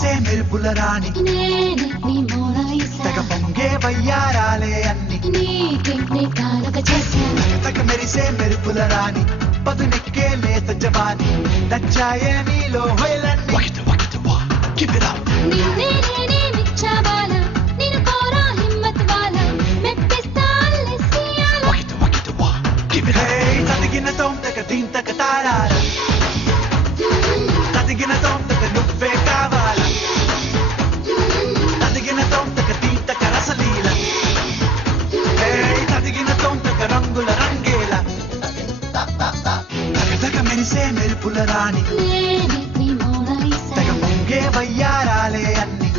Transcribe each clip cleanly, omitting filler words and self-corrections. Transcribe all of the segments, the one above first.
మెరిసే మెరుపుల రాణి తెగ పొంగే వయ్యారాలే అన్ని తెగ మెరిసే మెరుపుల రాణి పదునెక్కే లేత జవాని నచ్చాయే నీలో హొయలన్నీ తదిగిన తోంతక దీంతక తారాల తదిగిన తోంతక నువ్వే కావాల తదిగిన తోంతక దీంతక రసలీల తదిగిన తోంతక రంగుల రంగేల తగ మెరిసే మెరుపుల రాణి తెగ పొంగే వయ్యారాలే అన్ని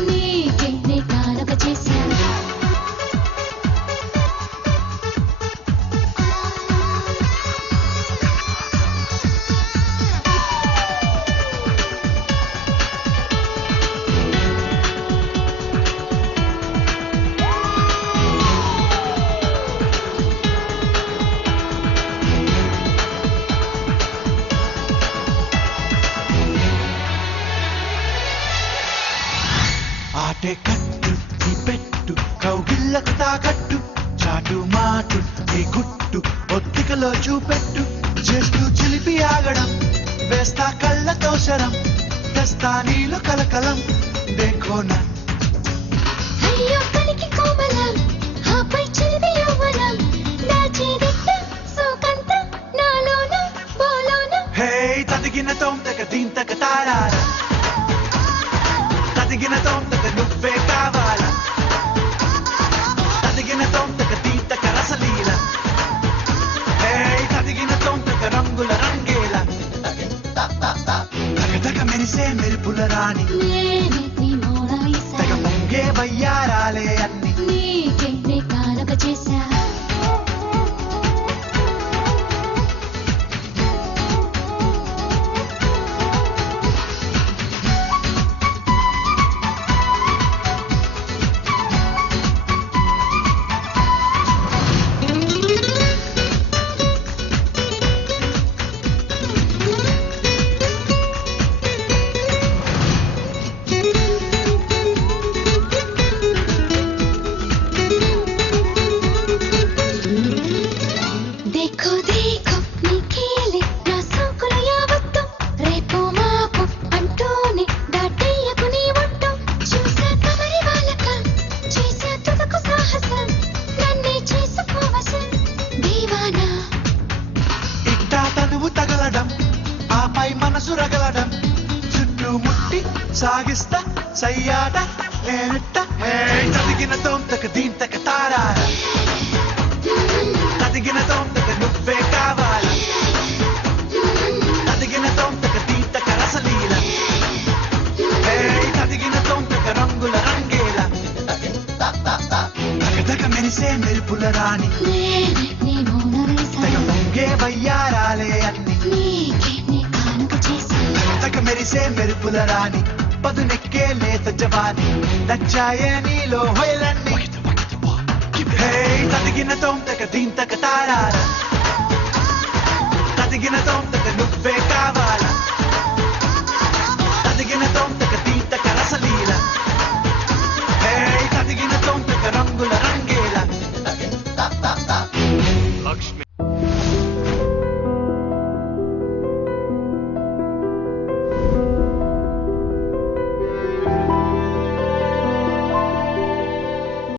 ఆటే కట్టు నీ పెట్టు కౌగిళ్ళకు తాకట్టు చాటు మాటు నీ గుట్టు ఒత్తికలో చూపెట్టు చేస్తూ చిలిపి ఆగడం వేస్తా కళ్ళతో శరం తెస్తా నీలో కలకలం దేఖోనా తదిగిన తోంతక దీంతక తారాల తదిగిన తోంతక నువ్వే కావాల తదిగిన తోంతక దీంతక రసలీల తదిగిన తోంతక రంగుల రంగేల తగ మెరిసే మెరుపుల రాణి తెగ పొంగే వయ్యారాలే అన్ని ఆపై మనసు రగలడం చుట్టూ ముట్టి సాగిస్తా సయ్యాట నేనెట్ట తదిగిన తోంతక దీంతక తారాల తదిగిన తోంతక నువ్వే కావాల తదిగిన తోంతక దీంతక రసలీల తదిగిన తోంతక రంగుల రంగేల తగ మెరిసే మెరుపుల రాణి తెగ పొంగే వయ్యారాలే అన్ని తగ మెరిసే మెరుపుల రాణి పదునెక్కే లేత జవాని నచ్చాయే నీలో హొయలన్నీ తదిగిన తోంతక దీంతక తారాల తదిగిన తోంతక నువ్వే కావాల